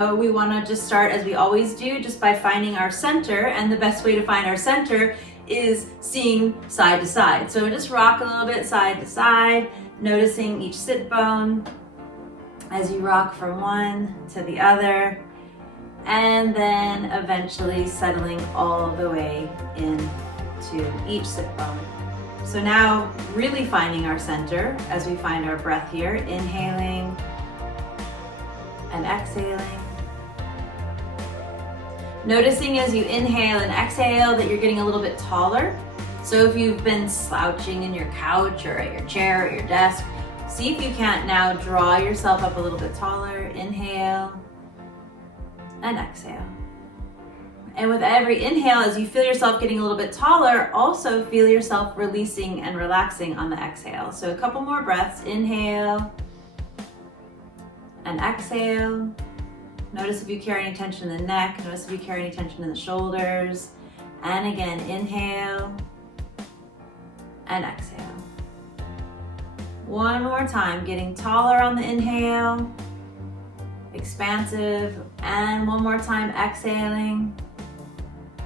We want to just start as we always do, just by finding our center, and the best way to find our center is seeing side to side. So just rock a little bit side to side, noticing each sit bone as you rock from one to the other, and then eventually settling all the way into each sit bone. So now really finding our center as we find our breath here, inhaling and exhaling. Noticing as you inhale and exhale that you're getting a little bit taller. So if you've been slouching in your couch or at your chair or at your desk, see if you can't now draw yourself up a little bit taller. Inhale and exhale. And with every inhale, as you feel yourself getting a little bit taller, also feel yourself releasing and relaxing on the exhale. So a couple more breaths. Inhale and exhale. Notice if you carry any tension in the neck. Notice if you carry any tension in the shoulders. And again, inhale and exhale. One more time, getting taller on the inhale, expansive, and one more time, exhaling,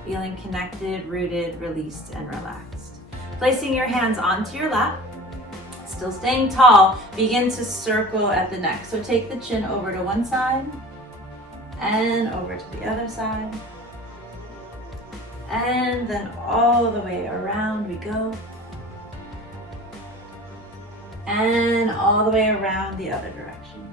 feeling connected, rooted, released, and relaxed. Placing your hands onto your lap, still staying tall, begin to circle at the neck. So take the chin over to one side, and over to the other side, and then all the way around we go, and all the way around the other direction.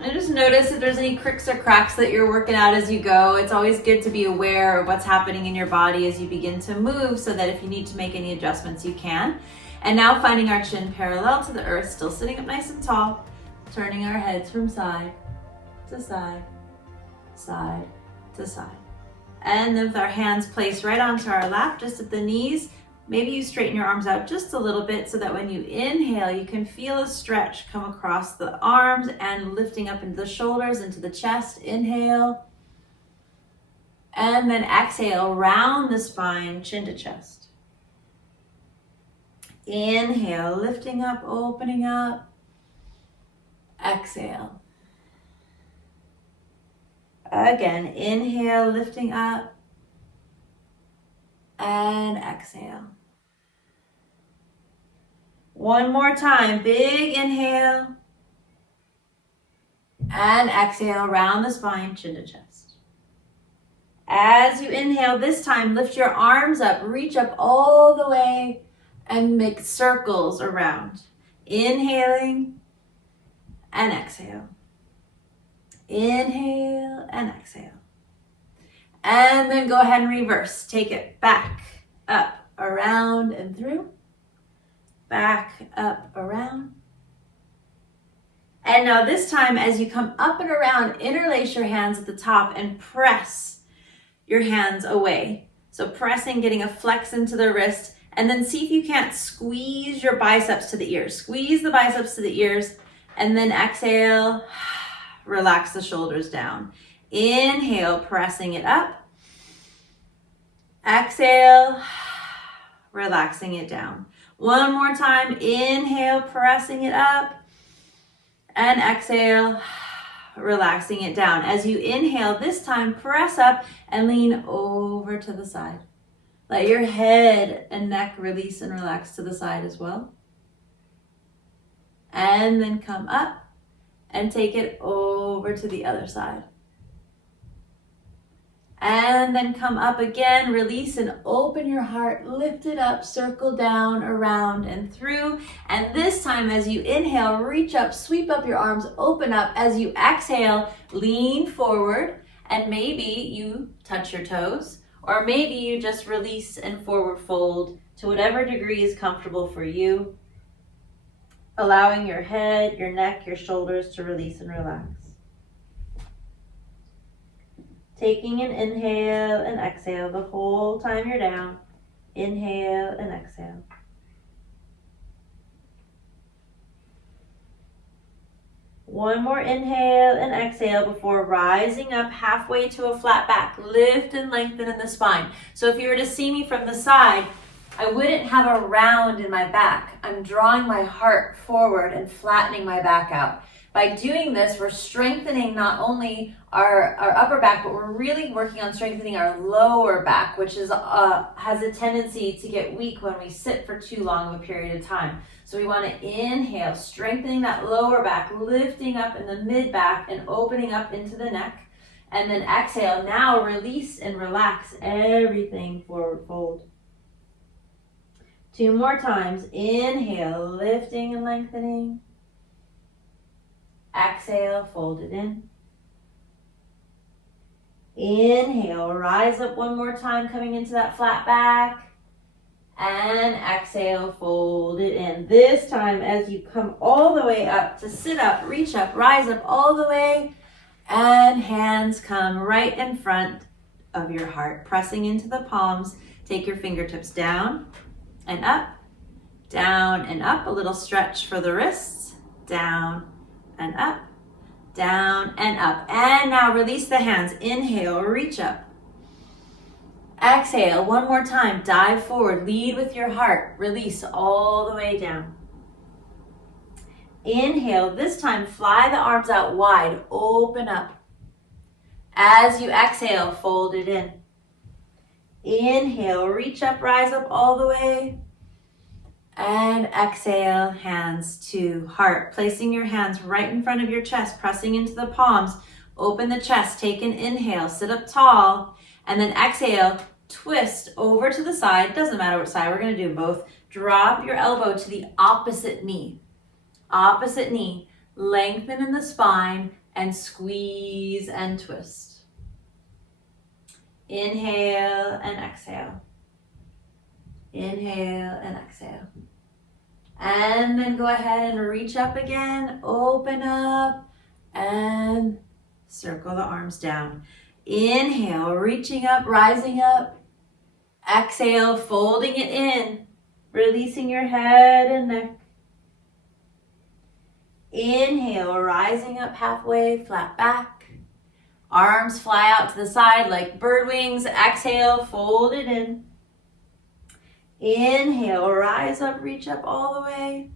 And just notice if there's any cricks or cracks that you're working out as you go. It's always good to be aware of what's happening in your body as you begin to move, so that if you need to make any adjustments, you can. And now finding our chin parallel to the earth, still sitting up nice and tall, turning our heads from side to side, side to side. And then with our hands placed right onto our lap, just at the knees, maybe you straighten your arms out just a little bit so that when you inhale, you can feel a stretch come across the arms and lifting up into the shoulders, into the chest. Inhale. And then exhale, round the spine, chin to chest. Inhale, lifting up, opening up. Exhale. Again, inhale, lifting up, and exhale. One more time, big inhale, and exhale, round the spine, chin to chest. As you inhale this time, lift your arms up, reach up all the way, and make circles around. Inhaling, and exhale. Inhale and exhale. And then go ahead and reverse. Take it back, up, around, and through. Back, up, around. And now this time, as you come up and around, interlace your hands at the top and press your hands away. So pressing, getting a flex into the wrist, and then see if you can't squeeze your biceps to the ears. Squeeze the biceps to the ears. And then exhale, relax the shoulders down. Inhale, pressing it up. Exhale, relaxing it down. One more time, inhale, pressing it up. And exhale, relaxing it down. As you inhale, this time press up and lean over to the side. Let your head and neck release and relax to the side as well. And then come up and take it over to the other side. And then come up again, release and open your heart, lift it up, circle down, around and through. And this time as you inhale, reach up, sweep up your arms, open up. As you exhale, lean forward, and maybe you touch your toes, or maybe you just release and forward fold to whatever degree is comfortable for you. Allowing your head, your neck, your shoulders to release and relax. Taking an inhale and exhale the whole time you're down. Inhale and exhale. One more inhale and exhale before rising up halfway to a flat back. Lift and lengthen in the spine. So if you were to see me from the side, I wouldn't have a round in my back. I'm drawing my heart forward and flattening my back out. By doing this, we're strengthening not only our upper back, but we're really working on strengthening our lower back, which is has a tendency to get weak when we sit for too long of a period of time. So we want to inhale, strengthening that lower back, lifting up in the mid back and opening up into the neck. And then exhale, now release and relax everything, forward fold. 2 more times. Inhale, lifting and lengthening. Exhale, fold it in. Inhale, rise up 1 more time, coming into that flat back. And exhale, fold it in. This time, as you come all the way up to sit up, reach up, rise up all the way. And hands come right in front of your heart, pressing into the palms. Take your fingertips down and up, down and up. A little stretch for the wrists, down and up, down and up. And now release the hands. Inhale, reach up. Exhale, 1 more time. Dive forward, lead with your heart. Release all the way down. Inhale, this time fly the arms out wide, open up. As you exhale, fold it in. Inhale, reach up, rise up all the way. And exhale, hands to heart. Placing your hands right in front of your chest, pressing into the palms. Open the chest, take an inhale, sit up tall. And then exhale, twist over to the side. Doesn't matter what side, we're gonna do both. Drop your elbow to the opposite knee. Opposite knee, lengthen in the spine and squeeze and twist. Inhale and exhale. Inhale and exhale. And then go ahead and reach up again, open up and circle the arms down. Inhale, reaching up, rising up. Exhale, folding it in, releasing your head and neck. Inhale, rising up halfway, flat back. Arms fly out to the side like bird wings. Exhale, fold it in. Inhale, rise up, reach up all the way.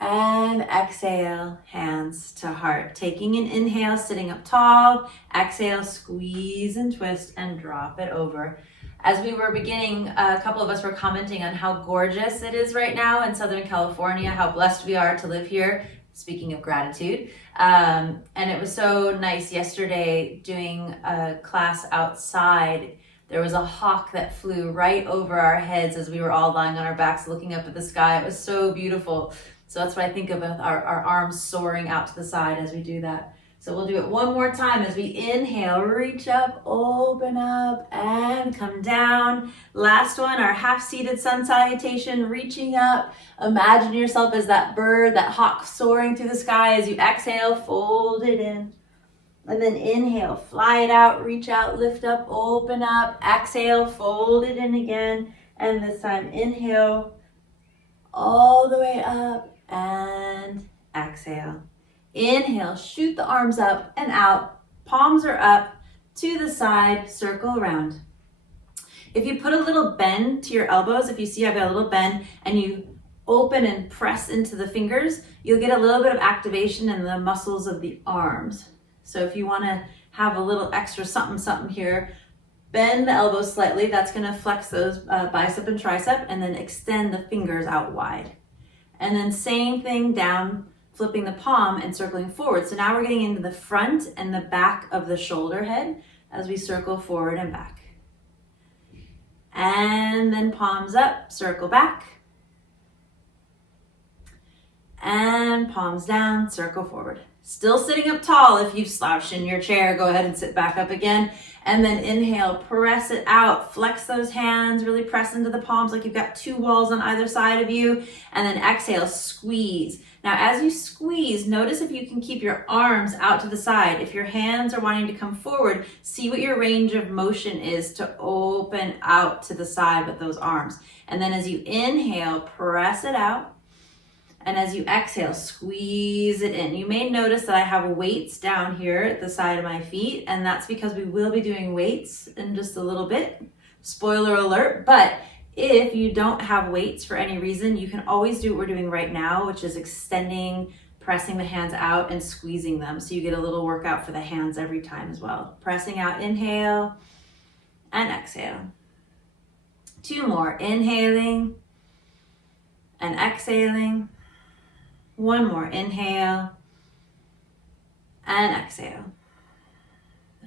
And exhale, hands to heart. Taking an inhale, sitting up tall. Exhale, squeeze and twist and drop it over. As we were beginning, a couple of us were commenting on how gorgeous it is right now in Southern California, how blessed we are to live here, speaking of gratitude. And it was so nice yesterday doing a class outside. There was a hawk that flew right over our heads as we were all lying on our backs looking up at the sky. It was so beautiful. So that's what I think of with our arms soaring out to the side as we do that. So we'll do it 1 more time as we inhale, reach up, open up, and come down. Last one, our half-seated sun salutation, reaching up. Imagine yourself as that bird, that hawk soaring through the sky. As you exhale, fold it in. And then inhale, fly it out, reach out, lift up, open up. Exhale, fold it in again. And this time, inhale, all the way up, and exhale. Inhale, shoot the arms up and out. Palms are up to the side, circle around. If you put a little bend to your elbows, if you see I've got a little bend and you open and press into the fingers, you'll get a little bit of activation in the muscles of the arms. So if you want to have a little extra something here, bend the elbows slightly. That's going to flex those bicep and tricep, and then extend the fingers out wide. And then same thing down, flipping the palm and circling forward. So now we're getting into the front and the back of the shoulder head as we circle forward and back. And then palms up, circle back. And palms down, circle forward. Still sitting up tall. If you've slouched in your chair, go ahead and sit back up again. And then inhale, press it out. Flex those hands, really press into the palms like you've got 2 walls on either side of you. And then exhale, squeeze. Now, as you squeeze, notice if you can keep your arms out to the side. If your hands are wanting to come forward, see what your range of motion is to open out to the side with those arms. And then as you inhale, press it out. And as you exhale, squeeze it in. You may notice that I have weights down here at the side of my feet, and that's because we will be doing weights in just a little bit. Spoiler alert, but if you don't have weights for any reason, you can always do what we're doing right now, which is extending pressing the hands out and squeezing them. So you get a little workout for the hands every time as well. Pressing out, inhale and exhale. 2 more, inhaling and exhaling. 1 more, inhale and exhale.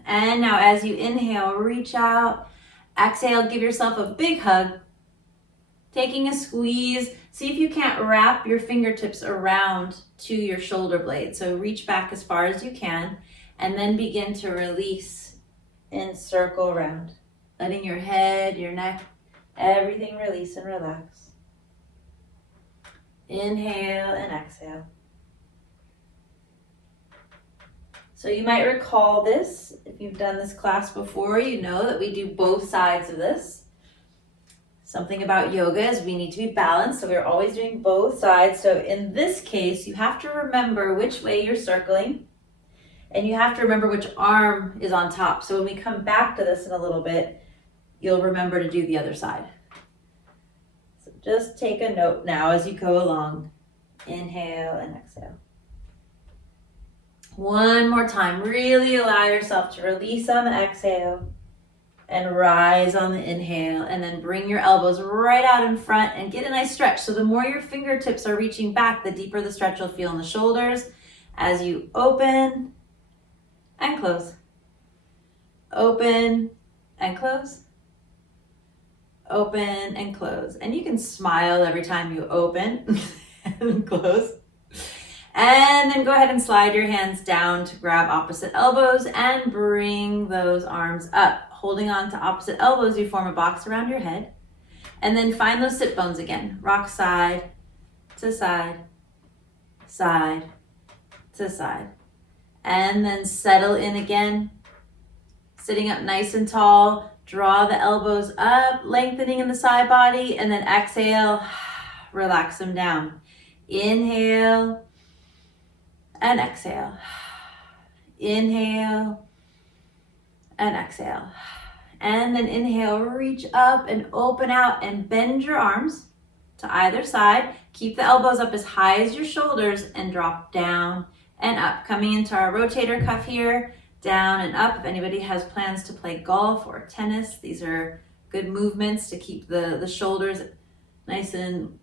And now as you inhale, reach out. Exhale, give yourself a big hug. Taking a squeeze. See if you can't wrap your fingertips around to your shoulder blade. So reach back as far as you can and then begin to release and circle around. Letting your head, your neck, everything release and relax. Inhale and exhale. So you might recall this. If you've done this class before, you know that we do both sides of this. Something about yoga is we need to be balanced, so we're always doing both sides. So in this case, you have to remember which way you're circling, and you have to remember which arm is on top. So when we come back to this in a little bit, you'll remember to do the other side. So just take a note now as you go along. Inhale and exhale. 1 more time. Really allow yourself to release on the exhale and rise on the inhale, and then bring your elbows right out in front and get a nice stretch. So the more your fingertips are reaching back, the deeper the stretch you'll feel in the shoulders as you open and close. Open and close. Open and close. And you can smile every time you open and close. And then go ahead and slide your hands down to grab opposite elbows and bring those arms up. Holding on to opposite elbows, you form a box around your head. And then find those sit bones again. Rock side to side, side to side. And then settle in again. Sitting up nice and tall. Draw the elbows up, lengthening in the side body. And then exhale, relax them down. Inhale and exhale. Inhale and exhale. And then inhale, reach up and open out and bend your arms to either side. Keep the elbows up as high as your shoulders and drop down and up. Coming into our rotator cuff here, down and up. If anybody has plans to play golf or tennis, these are good movements to keep the shoulders nice and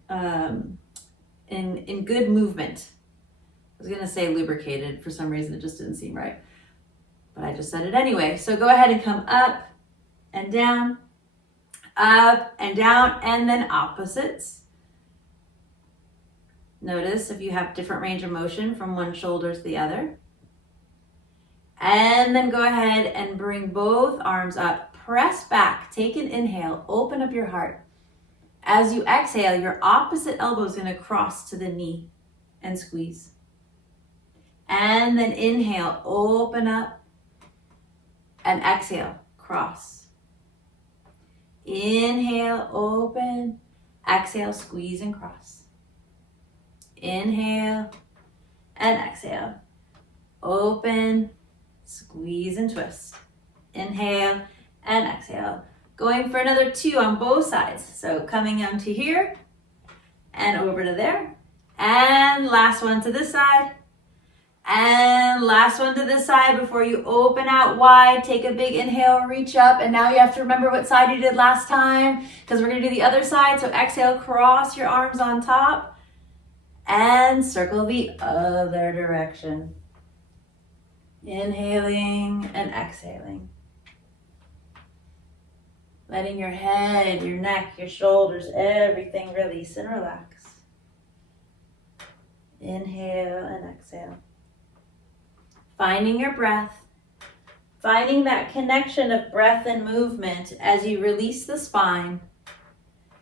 in good movement. I was gonna say lubricated, for some reason it just didn't seem right, but I just said it anyway. So go ahead and come up and down, and then opposites. Notice if you have different range of motion from one shoulder to the other. And then go ahead and bring both arms up, press back, take an inhale, open up your heart. As you exhale, your opposite elbow is gonna cross to the knee and squeeze. And then inhale, open up, and exhale, cross. Inhale, open, exhale, squeeze and cross. Inhale and exhale, open, squeeze and twist. Inhale and exhale. Going for another 2 on both sides. So coming onto here and over to there. And last one to this side. And last one to this side before you open out wide. Take a big inhale, reach up. And now you have to remember what side you did last time, because we're going to do the other side. So exhale, cross your arms on top and circle the other direction. Inhaling and exhaling. Letting your head, your neck, your shoulders, everything release and relax. Inhale and exhale. Finding your breath. Finding that connection of breath and movement as you release the spine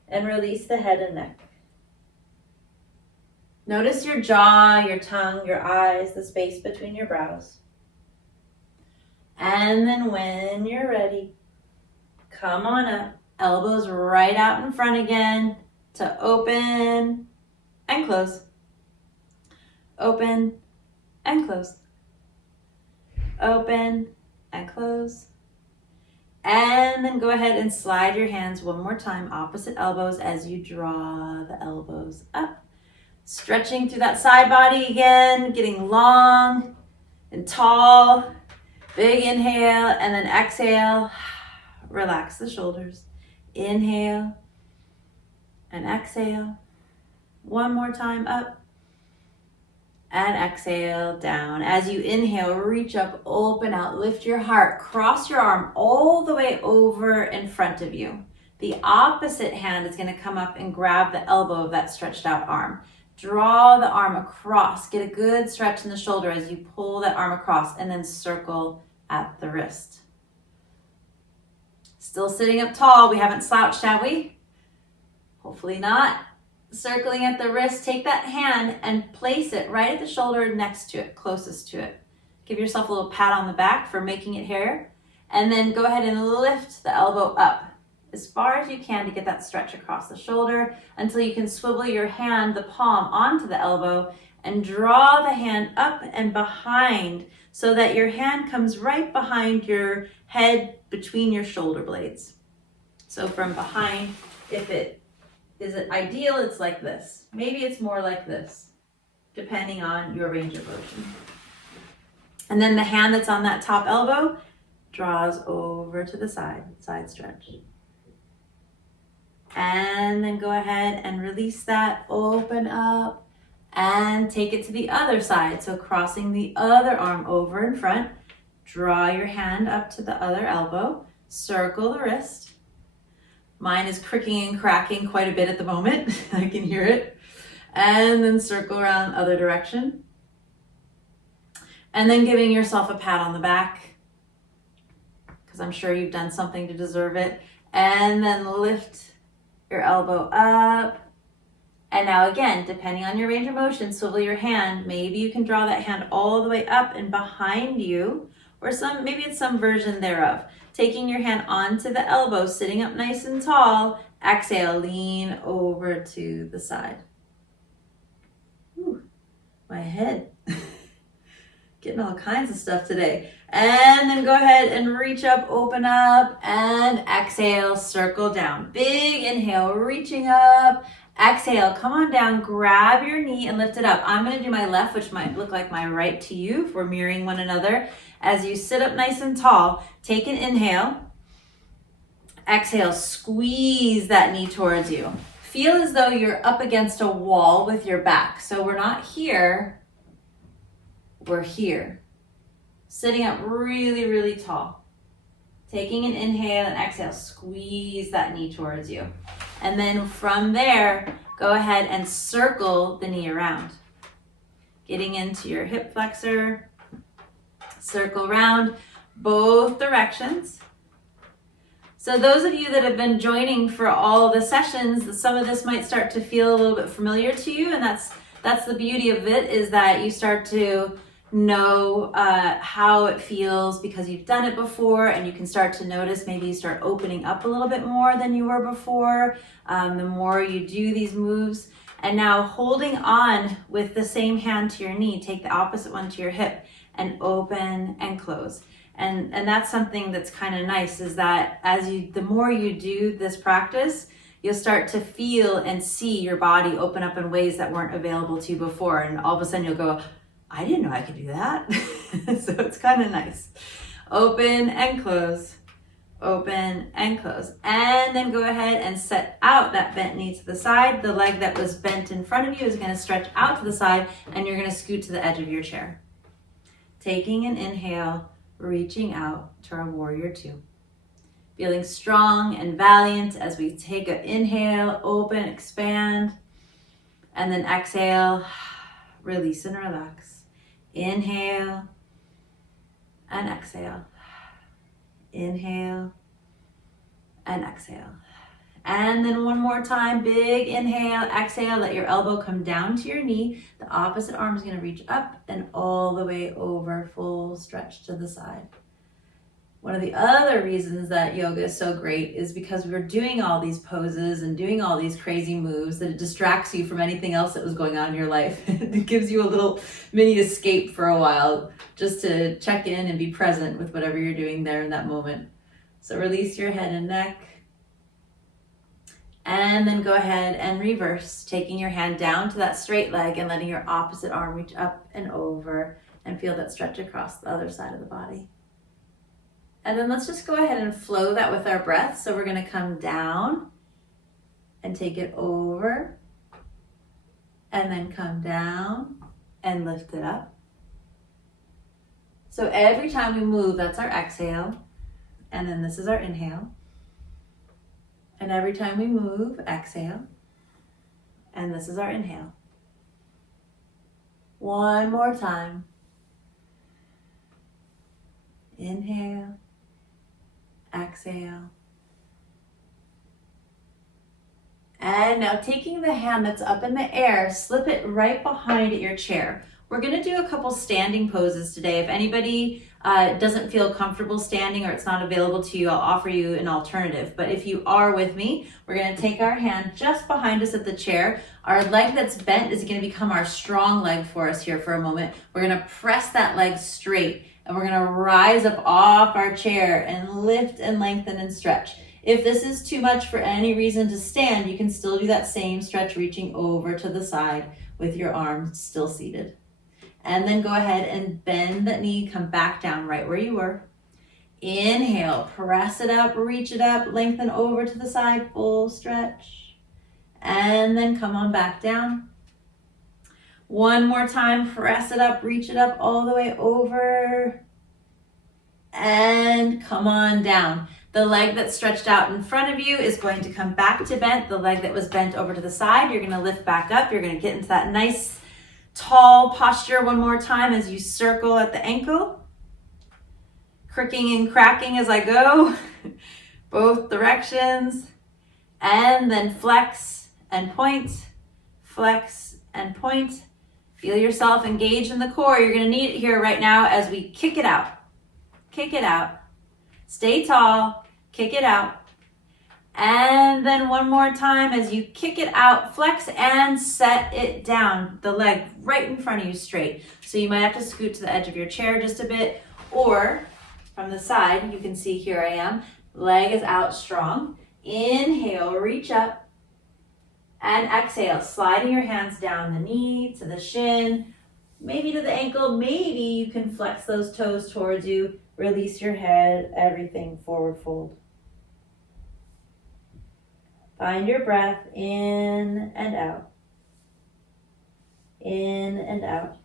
and release the head and neck. Notice your jaw, your tongue, your eyes, the space between your brows. And then when you're ready, come on up, elbows right out in front again to open and close. Open and close. Open and close. And then go ahead and slide your hands one more time, opposite elbows, as you draw the elbows up. Stretching through that side body again, getting long and tall. Big inhale and then exhale. Relax the shoulders. Inhale and exhale. One more time, up and exhale, down. As you inhale, reach up, open out, lift your heart, cross your arm all the way over in front of you. The opposite hand is going to come up and grab the elbow of that stretched out arm. Draw the arm across, get a good stretch in the shoulder as you pull that arm across, and then circle at the wrist. Still sitting up tall, we haven't slouched, have we? Hopefully not. Circling at the wrist, take that hand and place it right at the shoulder next to it, closest to it. Give yourself a little pat on the back for making it here. And then go ahead and lift the elbow up as far as you can to get that stretch across the shoulder until you can swivel your hand, the palm, onto the elbow and draw the hand up and behind so that your hand comes right behind your head between your shoulder blades. So from behind, if it is it ideal, it's like this. Maybe it's more like this, depending on your range of motion. And then the hand that's on that top elbow draws over to the side stretch. And then go ahead and release that, open up, and take it to the other side. So crossing the other arm over in front, draw your hand up to the other elbow, circle the wrist. Mine is cricking and cracking quite a bit at the moment. I can hear it. And then circle around the other direction. And then giving yourself a pat on the back, because I'm sure you've done something to deserve it. And then lift your elbow up. And now again, depending on your range of motion, swivel your hand. Maybe you can draw that hand all the way up and behind you, or maybe it's some version thereof. Taking your hand onto the elbow, sitting up nice and tall. Exhale, lean over to the side. Ooh, my head. Getting all kinds of stuff today. And then go ahead and reach up, open up, and exhale, circle down. Big inhale, reaching up. Exhale, come on down, grab your knee and lift it up. I'm gonna do my left, which might look like my right to you if we're mirroring one another. As you sit up nice and tall, take an inhale. Exhale, squeeze that knee towards you. Feel as though you're up against a wall with your back. So we're not here, we're here. Sitting up really, really tall. Taking an inhale and exhale, squeeze that knee towards you. And then from there, go ahead and circle the knee around. Getting into your hip flexor, circle around both directions. So those of you that have been joining for all the sessions, some of this might start to feel a little bit familiar to you, and that's the beauty of it, is that you start to know how it feels because you've done it before, and you can start to notice, maybe you start opening up a little bit more than you were before, the more you do these moves. And now holding on with the same hand to your knee, take the opposite one to your hip and open and close. And that's something that's kind of nice, is that the more you do this practice, you'll start to feel and see your body open up in ways that weren't available to you before. And all of a sudden you'll go, I didn't know I could do that. So it's kind of nice. Open and close, open and close. And then go ahead and set out that bent knee to the side. The leg that was bent in front of you is going to stretch out to the side, and you're going to scoot to the edge of your chair. Taking an inhale, reaching out to our warrior two. Feeling strong and valiant as we take an inhale, open, expand, and then exhale, release and relax. Inhale and exhale. Inhale and exhale. And then one more time, big inhale, exhale, let your elbow come down to your knee. The opposite arm is going to reach up and all the way over, full stretch to the side. One of the other reasons that yoga is so great is because we're doing all these poses and doing all these crazy moves that it distracts you from anything else that was going on in your life. It gives you a little mini escape for a while, just to check in and be present with whatever you're doing there in that moment. So release your head and neck. And then go ahead and reverse, taking your hand down to that straight leg and letting your opposite arm reach up and over and feel that stretch across the other side of the body. And then let's just go ahead and flow that with our breath. So we're going to come down and take it over and then come down and lift it up. So every time we move, that's our exhale. And then this is our inhale. And every time we move, exhale. And this is our inhale. One more time. Inhale. Exhale. And now taking the hand that's up in the air, slip it right behind your chair. We're going to do a couple standing poses today. If anybody doesn't feel comfortable standing or it's not available to you, I'll offer you an alternative. But if you are with me, we're going to take our hand just behind us at the chair. Our leg that's bent is going to become our strong leg for us here for a moment. We're going to press that leg straight and we're going to rise up off our chair and lift and lengthen and stretch. If this is too much for any reason to stand, you can still do that same stretch, reaching over to the side with your arms still seated. And then go ahead and bend that knee, come back down right where you were. Inhale, press it up, reach it up, lengthen over to the side, full stretch. And then come on back down. One more time, press it up, reach it up all the way over. And come on down. The leg that's stretched out in front of you is going to come back to bent. The leg that was bent over to the side, you're going to lift back up. You're going to get into that nice tall posture one more time as you circle at the ankle. Cricking and cracking as I go, both directions. And then flex and point, flex and point. Feel yourself engage in the core. You're going to need it here right now as we kick it out. Kick it out. Stay tall, kick it out. And then one more time as you kick it out, flex and set it down. The leg right in front of you straight. So you might have to scoot to the edge of your chair just a bit, or from the side, you can see here I am. Leg is out strong. Inhale, reach up. And exhale, sliding your hands down the knee to the shin, maybe to the ankle. Maybe you can flex those toes towards you. Release your head, everything forward fold. Find your breath in and out. In and out.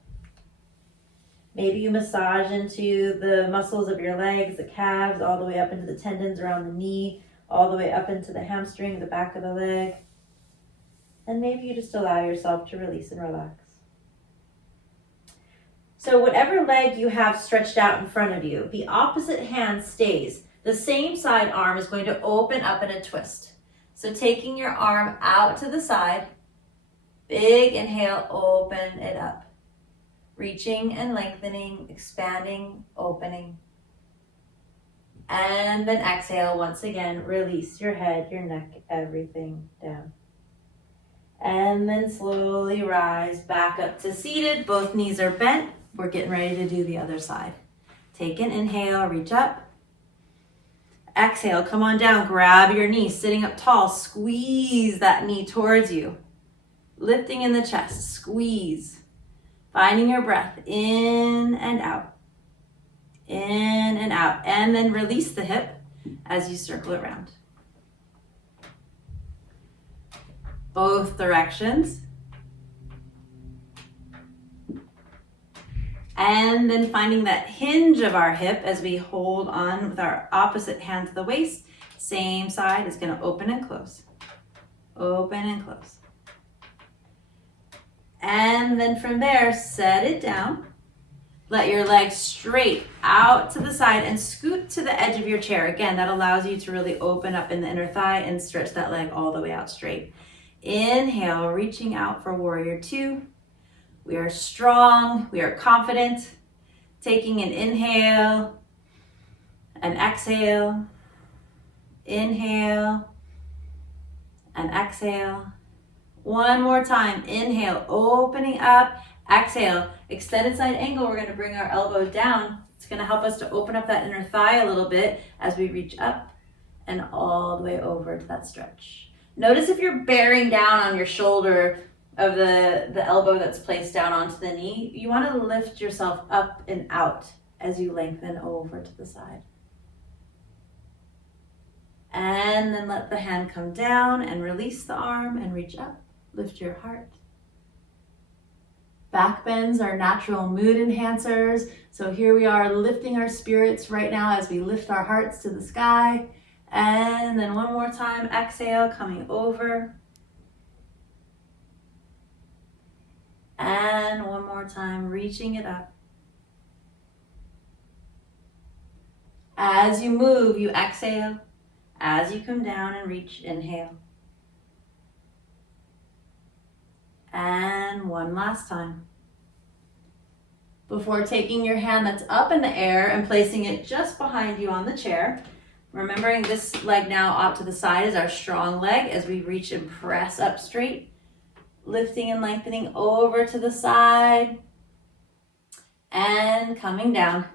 Maybe you massage into the muscles of your legs, the calves, all the way up into the tendons around the knee, all the way up into the hamstring, the back of the leg. And maybe you just allow yourself to release and relax. So whatever leg you have stretched out in front of you, the opposite hand stays. The same side arm is going to open up in a twist. So taking your arm out to the side, big inhale, open it up. Reaching and lengthening, expanding, opening. And then exhale once again, release your head, your neck, everything down. And then slowly rise back up to seated. Both knees are bent. We're getting ready to do the other side. Take an inhale, reach up. Exhale, come on down, grab your knee, sitting up tall, squeeze that knee towards you. Lifting in the chest, squeeze. Finding your breath in and out. In and out. And then release the hip as you circle around. Both directions. And then finding that hinge of our hip as we hold on with our opposite hand to the waist. Same side is going to open and close. Open and close. And then from there, set it down. Let your legs straight out to the side and scoot to the edge of your chair. Again, that allows you to really open up in the inner thigh and stretch that leg all the way out straight. Inhale, reaching out for warrior two. We are strong, we are confident. Taking an inhale, an exhale, inhale, and exhale. One more time, inhale, opening up, exhale, extended side angle. We're gonna bring our elbow down. It's gonna help us to open up that inner thigh a little bit as we reach up and all the way over to that stretch. Notice if you're bearing down on your shoulder of the elbow that's placed down onto the knee, you want to lift yourself up and out as you lengthen over to the side. And then let the hand come down and release the arm and reach up. Lift your heart. Back bends are natural mood enhancers. So here we are lifting our spirits right now as we lift our hearts to the sky. And then one more time, exhale, coming over. And one more time, reaching it up. As you move, you exhale. As you come down and reach, inhale. And one last time. Before taking your hand that's up in the air and placing it just behind you on the chair, remembering this leg now out to the side is our strong leg as we reach and press up straight, lifting and lengthening over to the side and coming down.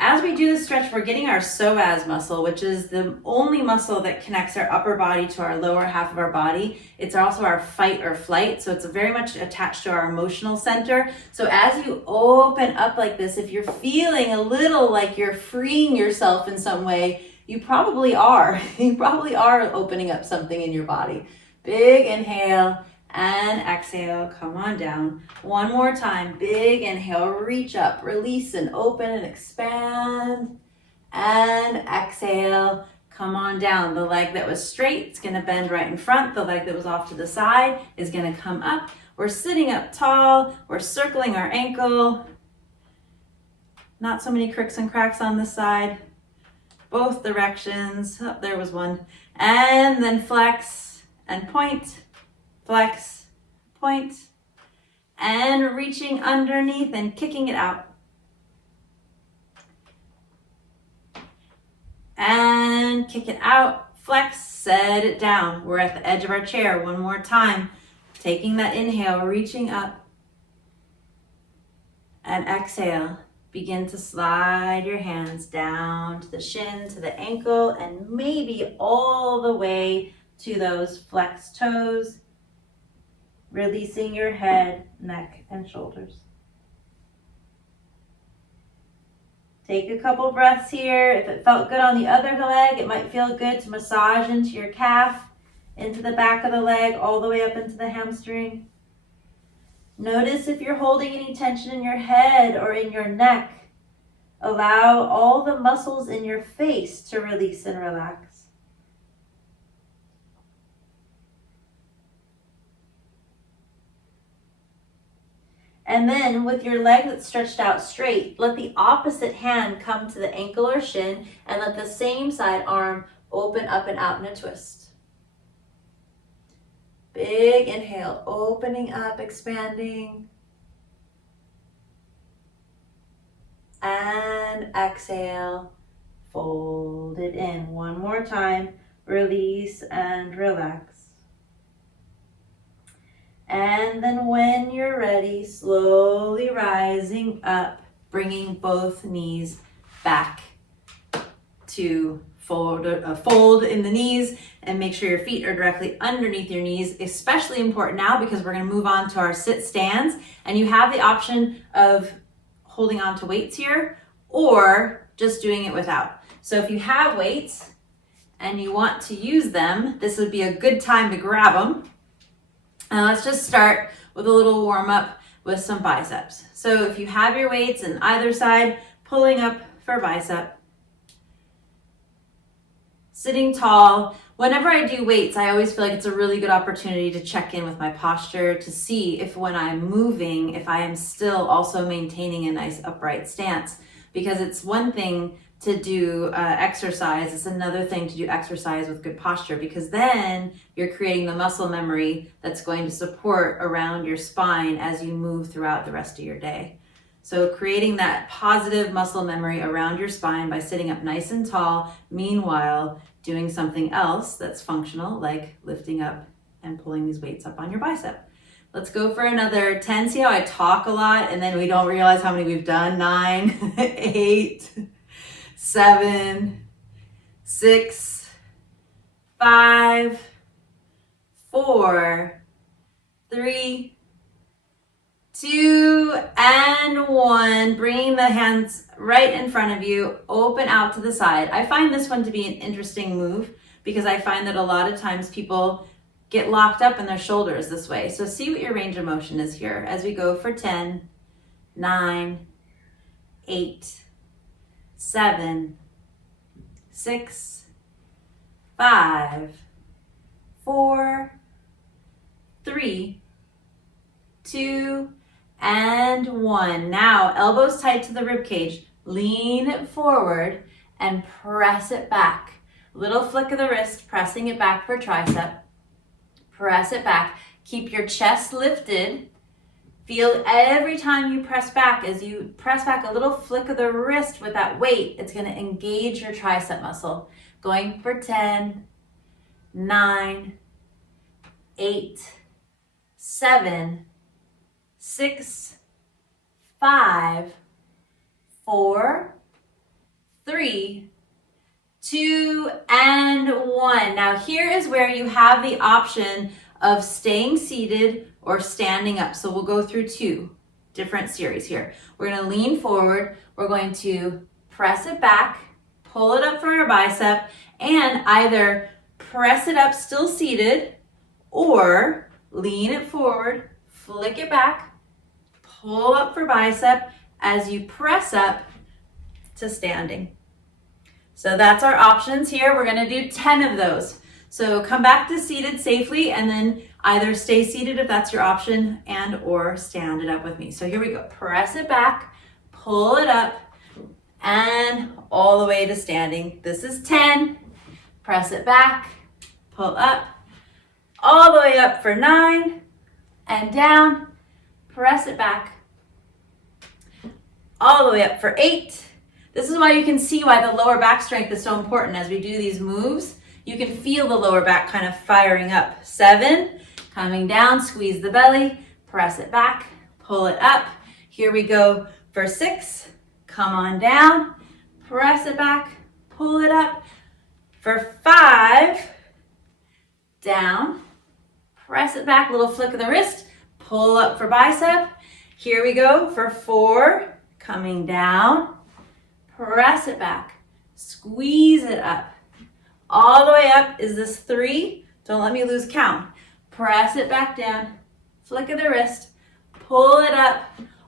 As we do this stretch, we're getting our psoas muscle, which is the only muscle that connects our upper body to our lower half of our body. It's also our fight or flight, so it's very much attached to our emotional center. So as you open up like this, if you're feeling a little like you're freeing yourself in some way, you probably are. You probably are opening up something in your body. Big inhale. And exhale, come on down. One more time, big inhale, reach up, release and open and expand. And exhale, come on down. The leg that was straight is gonna bend right in front. The leg that was off to the side is gonna come up. We're sitting up tall, we're circling our ankle. Not so many cricks and cracks on this side. Both directions, oh, there was one. And then flex and point. Flex, point, and reaching underneath and kicking it out. And kick it out, flex, set it down. We're at the edge of our chair one more time. Taking that inhale, reaching up. And exhale, begin to slide your hands down to the shin, to the ankle, and maybe all the way to those flexed toes. Releasing your head, neck, and shoulders. Take a couple breaths here. If it felt good on the other leg, it might feel good to massage into your calf, into the back of the leg, all the way up into the hamstring. Notice if you're holding any tension in your head or in your neck. Allow all the muscles in your face to release and relax. And then with your leg that's stretched out straight, let the opposite hand come to the ankle or shin and let the same side arm open up and out in a twist. Big inhale, opening up, expanding. And exhale, fold it in. One more time, release and relax. And then when you're ready, slowly rising up, bringing both knees back to fold in the knees and make sure your feet are directly underneath your knees, especially important now because we're going to move on to our sit stands. And you have the option of holding on to weights here or just doing it without. So if you have weights and you want to use them, this would be a good time to grab them. And let's just start with a little warm up with some biceps. So if you have your weights on either side, pulling up for bicep. Sitting tall. Whenever I do weights, I always feel like it's a really good opportunity to check in with my posture to see if when I'm moving, if I am still also maintaining a nice upright stance. Because it's one thing to do exercise, it's another thing to do exercise with good posture, because then you're creating the muscle memory that's going to support around your spine as you move throughout the rest of your day. So creating that positive muscle memory around your spine by sitting up nice and tall, meanwhile doing something else that's functional, like lifting up and pulling these weights up on your bicep. Let's go for another 10. See how I talk a lot and then we don't realize how many we've done? 9, 8, 7, 6, 5, 4, 3, 2, and 1. Bring the hands right in front of you, open out to the side. I find this one to be an interesting move because I find that a lot of times people get locked up in their shoulders this way. So see what your range of motion is here as we go for 10, 9, 8, 7, 6, 5, 4, 3, 2, and 1. Now, elbows tight to the rib cage. Lean forward and press it back. Little flick of the wrist, pressing it back for tricep. Press it back. Keep your chest lifted. Feel every time you press back, as you press back, a little flick of the wrist with that weight. It's going to engage your tricep muscle. Going for 10, 9, 8, 7, 6, 5, 4, 3, 2, and 1. Now here is where you have the option of staying seated or standing up. So we'll go through 2 different series here. We're going to lean forward. We're going to press it back, pull it up for our bicep, and either press it up still seated or lean it forward, flick it back, pull up for bicep as you press up to standing. So that's our options here. We're going to do 10 of those. So come back to seated safely and then either stay seated if that's your option and or stand it up with me. So here we go. Press it back, pull it up, and all the way to standing. This is 10. Press it back, pull up, all the way up for 9, and down. Press it back, all the way up for 8. This is why you can see why the lower back strength is so important as we do these moves. You can feel the lower back kind of firing up. 7, coming down, squeeze the belly, press it back, pull it up. Here we go for 6, come on down, press it back, pull it up. For 5, down, press it back, little flick of the wrist, pull up for bicep. Here we go for 4, coming down, press it back, squeeze it up. All the way up is this 3. Don't let me lose count. Press it back down, flick of the wrist, pull it up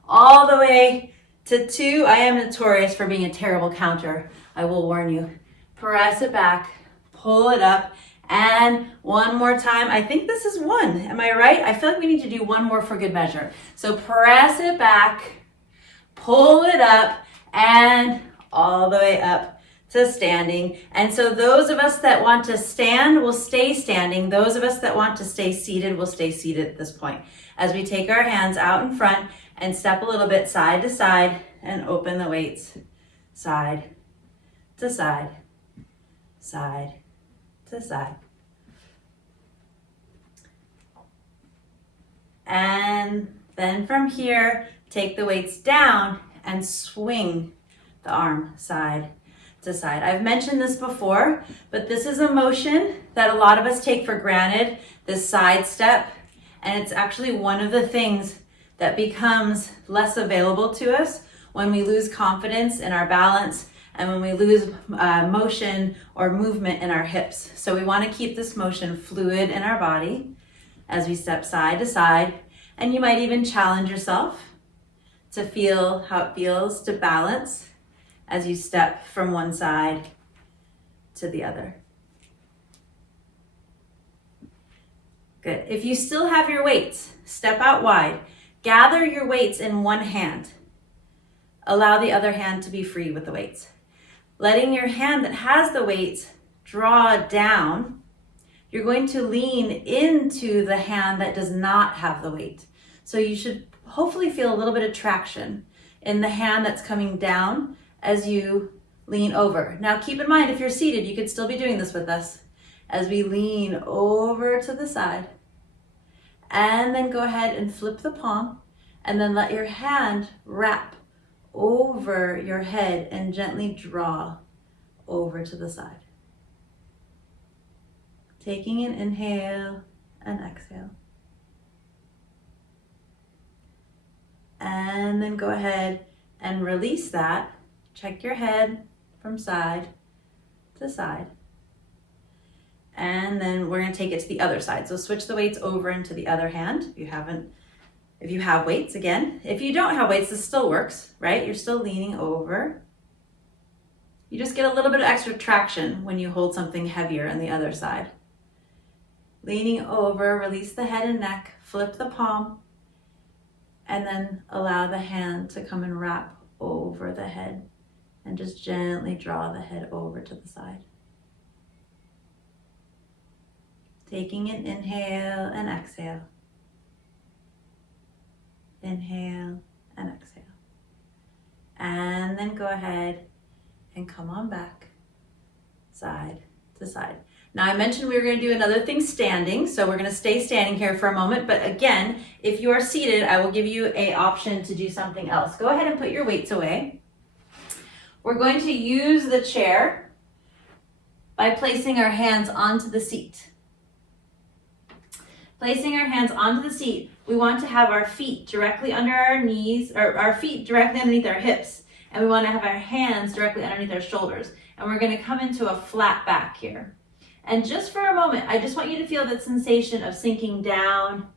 all the way to 2. I am notorious for being a terrible counter. I will warn you. Press it back, pull it up, and one more time. I think this is 1. Am I right? I feel like we need to do 1 more for good measure. So press it back, pull it up, and all the way up to standing. And so those of us that want to stand will stay standing. Those of us that want to stay seated will stay seated at this point. As we take our hands out in front and step a little bit side to side and open the weights. Side to side, side to side. And then from here, take the weights down and swing the arm side to side. I've mentioned this before, but this is a motion that a lot of us take for granted, this side step, and it's actually one of the things that becomes less available to us when we lose confidence in our balance and when we lose motion or movement in our hips. So we want to keep this motion fluid in our body as we step side to side, and you might even challenge yourself to feel how it feels to balance as you step from one side to the other. Good. If you still have your weights, step out wide. Gather your weights in one hand. Allow the other hand to be free with the weights. Letting your hand that has the weights draw down, you're going to lean into the hand that does not have the weight. So you should hopefully feel a little bit of traction in the hand that's coming down as you lean over. Now keep in mind, if you're seated, you could still be doing this with us as we lean over to the side. And then go ahead and flip the palm and then let your hand wrap over your head and gently draw over to the side. Taking an inhale and exhale. And then go ahead and release that. Check your head from side to side. And then we're going to take it to the other side. So switch the weights over into the other hand if you have weights again. If you don't have weights, this still works, right? You're still leaning over. You just get a little bit of extra traction when you hold something heavier on the other side. Leaning over, release the head and neck, flip the palm, and then allow the hand to come and wrap over the head and just gently draw the head over to the side. Taking an inhale and exhale. Inhale and exhale. And then go ahead and come on back, side to side. Now I mentioned we were going to do another thing standing, so we're going to stay standing here for a moment, but again, if you are seated, I will give you an option to do something else. Go ahead and put your weights away. We're going to use the chair by placing our hands onto the seat. Placing our hands onto the seat, we want to have our feet directly under our knees, or our feet directly underneath our hips, and we want to have our hands directly underneath our shoulders. And we're going to come into a flat back here. And just for a moment, I just want you to feel that sensation of sinking down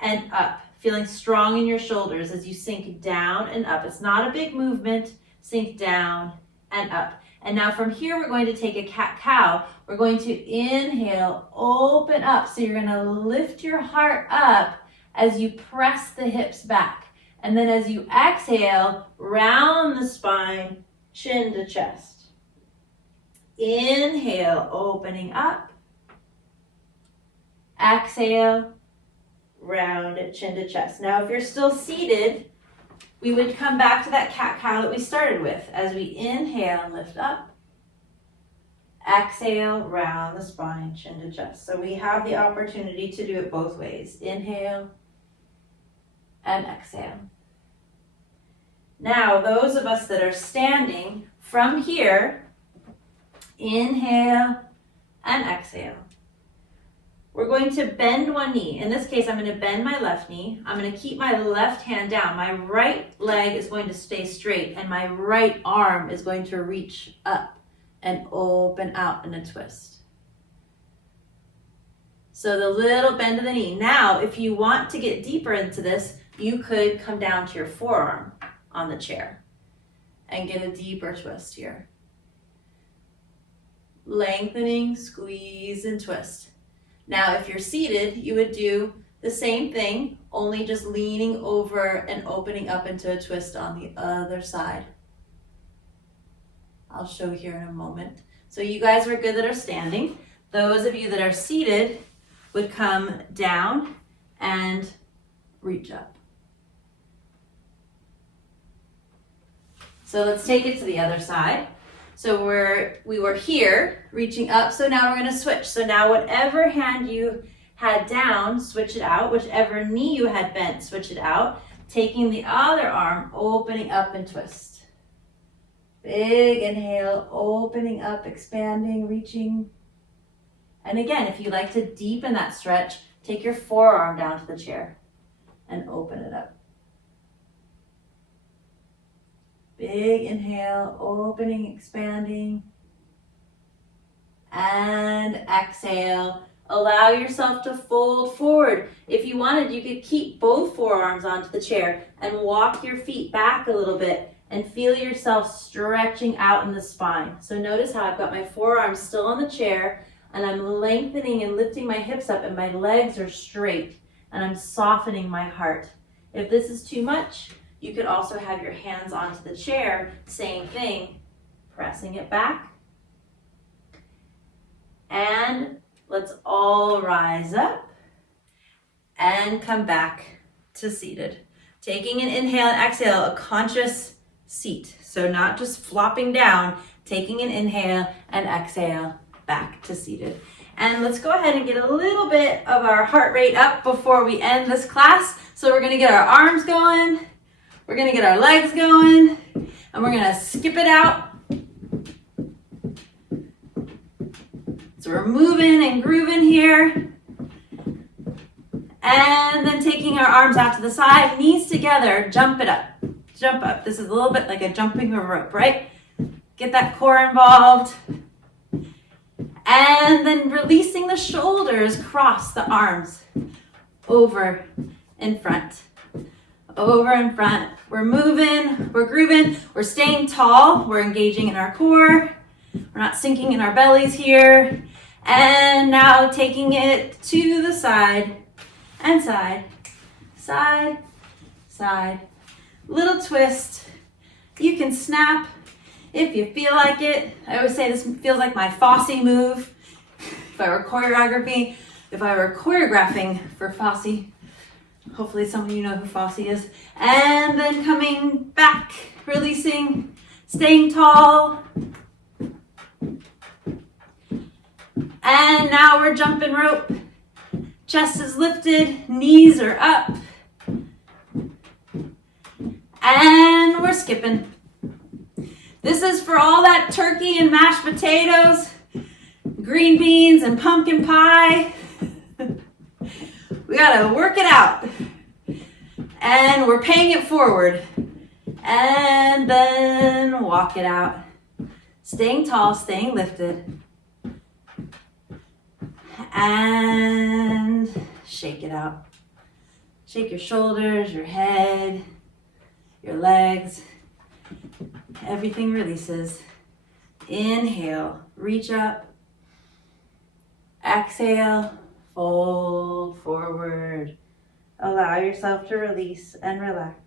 and up, feeling strong in your shoulders as you sink down and up. It's not a big movement, sink down and up. And now from here, we're going to take a cat-cow. We're going to inhale, open up. So you're going to lift your heart up as you press the hips back. And then as you exhale, round the spine, chin to chest. Inhale, opening up. Exhale, round it, chin to chest. Now, if you're still seated, we would come back to that cat-cow that we started with as we inhale and lift up. Exhale, round the spine, chin to chest. So we have the opportunity to do it both ways. Inhale and exhale. Now, those of us that are standing from here, inhale and exhale. We're going to bend one knee. In this case, I'm going to bend my left knee. I'm going to keep my left hand down. My right leg is going to stay straight, and my right arm is going to reach up and open out in a twist. So the little bend of the knee. Now, if you want to get deeper into this, you could come down to your forearm on the chair and get a deeper twist here. Lengthening, squeeze, and twist. Now, if you're seated, you would do the same thing, only just leaning over and opening up into a twist on the other side. I'll show here in a moment. So you guys are good that are standing. Those of you that are seated would come down and reach up. So let's take it to the other side. So we were here, reaching up, so now we're going to switch. So now whatever hand you had down, switch it out. Whichever knee you had bent, switch it out. Taking the other arm, opening up and twist. Big inhale, opening up, expanding, reaching. And again, if you like to deepen that stretch, take your forearm down to the chair and open it up. Big inhale, opening, expanding, and exhale. Allow yourself to fold forward. If you wanted, you could keep both forearms onto the chair and walk your feet back a little bit and feel yourself stretching out in the spine. So notice how I've got my forearms still on the chair and I'm lengthening and lifting my hips up and my legs are straight and I'm softening my heart. If this is too much, you could also have your hands onto the chair, same thing, pressing it back. And let's all rise up and come back to seated. Taking an inhale and exhale, a conscious seat. So not just flopping down, taking an inhale and exhale back to seated. And let's go ahead and get a little bit of our heart rate up before we end this class. So we're gonna get our arms going. We're gonna get our legs going and we're gonna skip it out. So we're moving and grooving here. And then taking our arms out to the side, knees together, jump it up. Jump up. This is a little bit like a jumping a rope, right? Get that core involved. And then releasing the shoulders, cross the arms over in front. Over in front. We're moving, we're grooving, we're staying tall, we're engaging in our core. We're not sinking in our bellies here. And now taking it to the side and side, side, side. Little twist. You can snap if you feel like it. I always say this feels like my Fosse move. If I were choreographing for Fosse, hopefully some of you know who Fosse is. And then coming back, releasing, staying tall. And now we're jumping rope. Chest is lifted, knees are up. And we're skipping. This is for all that turkey and mashed potatoes, green beans and pumpkin pie. We gotta work it out. And we're paying it forward. And then walk it out. Staying tall, staying lifted. And shake it out. Shake your shoulders, your head, your legs. Everything releases. Inhale, reach up. Exhale, fold forward. Allow yourself to release and relax.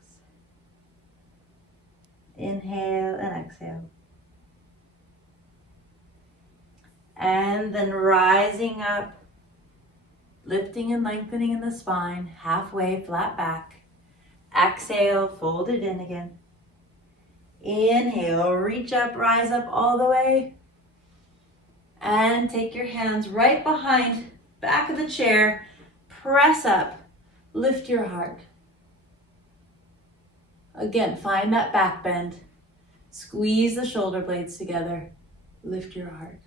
Inhale and exhale. And then rising up, lifting and lengthening in the spine, halfway, flat back. Exhale, fold it in again. Inhale, reach up, rise up all the way. And take your hands right behind, back of the chair. Press up, lift your heart. Again, find that back bend. Squeeze the shoulder blades together. Lift your heart.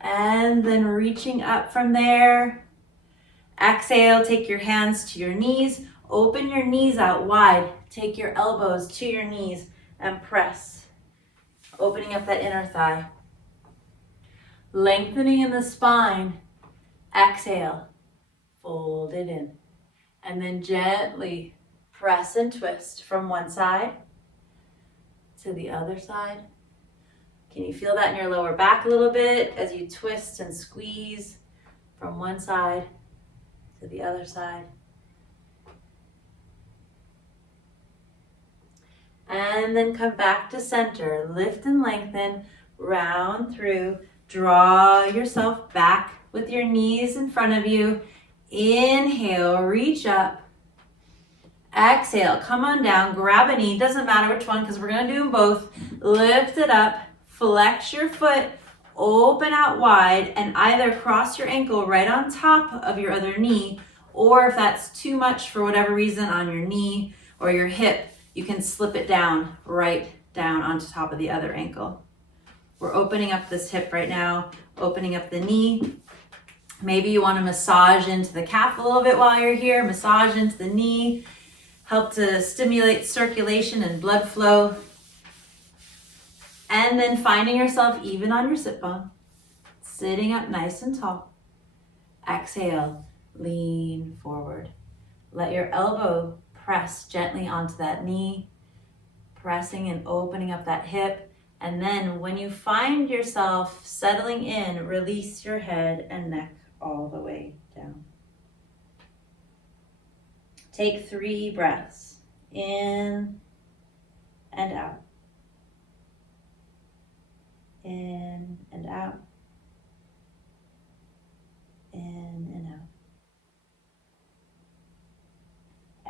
And then reaching up from there. Exhale, take your hands to your knees. Open your knees out wide. Take your elbows to your knees and press. Opening up that inner thigh. Lengthening in the spine. Exhale, fold it in. And then gently press and twist from one side to the other side. Can you feel that in your lower back a little bit as you twist and squeeze from one side to the other side? And then come back to center. Lift and lengthen, round through. Draw yourself back with your knees in front of you. Inhale, reach up. Exhale, come on down, grab a knee. Doesn't matter which one because we're going to do them both. Lift it up. Flex your foot, open out wide, and either cross your ankle right on top of your other knee, or if that's too much for whatever reason on your knee or your hip, you can slip it down, right down onto top of the other ankle. We're opening up this hip right now, opening up the knee. Maybe you want to massage into the calf a little bit while you're here, massage into the knee, help to stimulate circulation and blood flow. And then finding yourself even on your sit bone, sitting up nice and tall. Exhale, lean forward. Let your elbow press gently onto that knee, pressing and opening up that hip. And then when you find yourself settling in, release your head and neck all the way down. Take 3 breaths, in and out. In and out. In and out.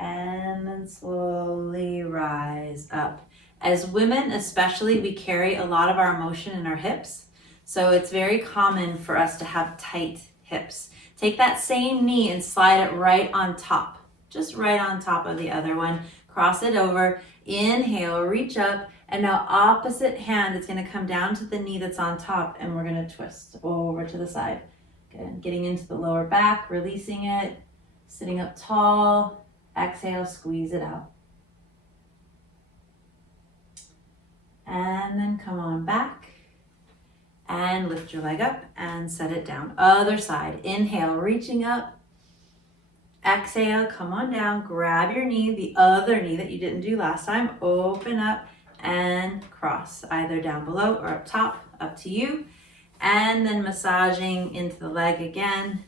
And then slowly rise up. As women especially, we carry a lot of our emotion in our hips. So it's very common for us to have tight hips. Take that same knee and slide it right on top. Just right on top of the other one. Cross it over. Inhale, reach up. And now opposite hand is going to come down to the knee that's on top, and we're going to twist over to the side. and getting into the lower back, releasing it, sitting up tall. Exhale, squeeze it out. And then come on back and lift your leg up and set it down. Other side. Inhale, reaching up. Exhale, come on down. Grab your knee, the other knee that you didn't do last time. Open up and cross, either down below or up top, up to you. And then massaging into the leg again.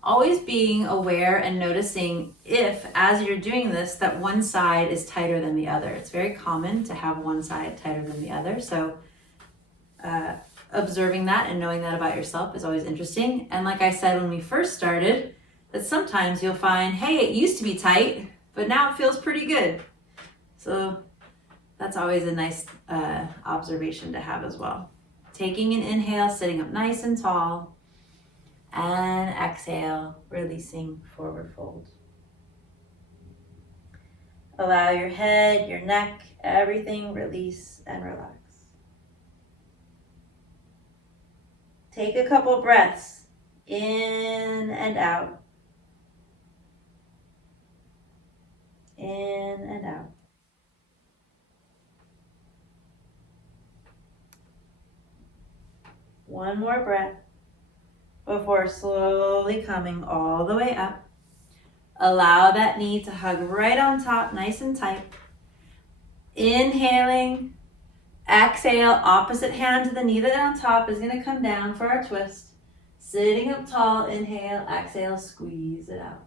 Always being aware and noticing if, as you're doing this, that one side is tighter than the other. It's very common to have one side tighter than the other. So observing that and knowing that about yourself is always interesting. And like I said when we first started, that sometimes you'll find, hey, it used to be tight, but now it feels pretty good. So that's always a nice observation to have as well. Taking an inhale, sitting up nice and tall. And exhale, releasing forward fold. Allow your head, your neck, everything release and relax. Take a couple breaths in and out. In and out. One more breath before slowly coming all the way up. Allow that knee to hug right on top, nice and tight. Inhaling, exhale, opposite hand to the knee that's on top is going to come down for our twist. Sitting up tall, inhale, exhale, squeeze it out.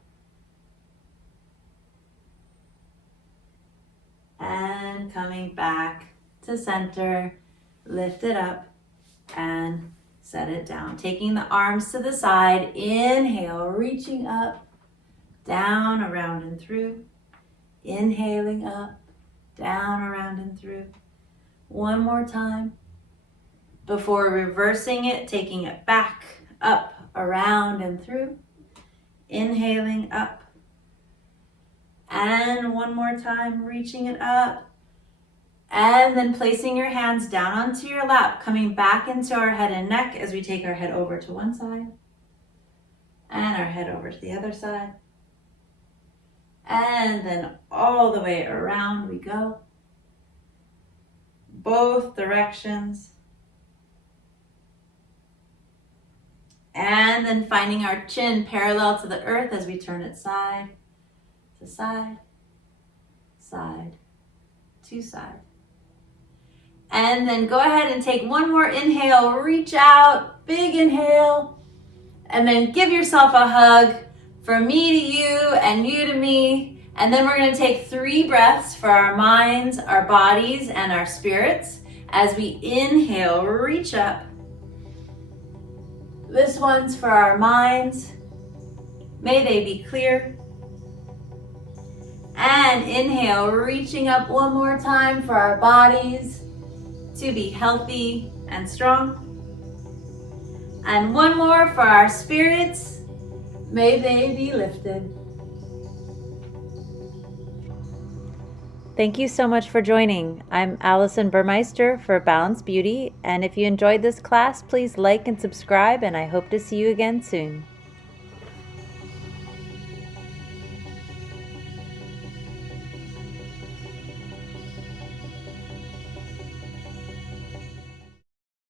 And coming back to center, lift it up and set it down. Taking the arms to the side, inhale, reaching up, down, around and through. Inhaling up, down, around and through. One more time. Before reversing it, taking it back, up, around and through. Inhaling up. And one more time, reaching it up. And then placing your hands down onto your lap, coming back into our head and neck as we take our head over to one side and our head over to the other side. And then all the way around we go. Both directions. And then finding our chin parallel to the earth as we turn it side to side, side to side. And then go ahead and take one more inhale, reach out, big inhale, and then give yourself a hug from me to you and you to me. And then we're going to take 3 breaths for our minds, our bodies, and our spirits as we inhale, reach up. This one's for our minds. May they be clear. And inhale, reaching up one more time for our bodies to be healthy and strong. And one more for our spirits. May they be lifted. Thank you so much for joining. I'm Alison Burmeister for Balanced Beauty, and if you enjoyed this class, please like and subscribe, and I hope to see you again soon.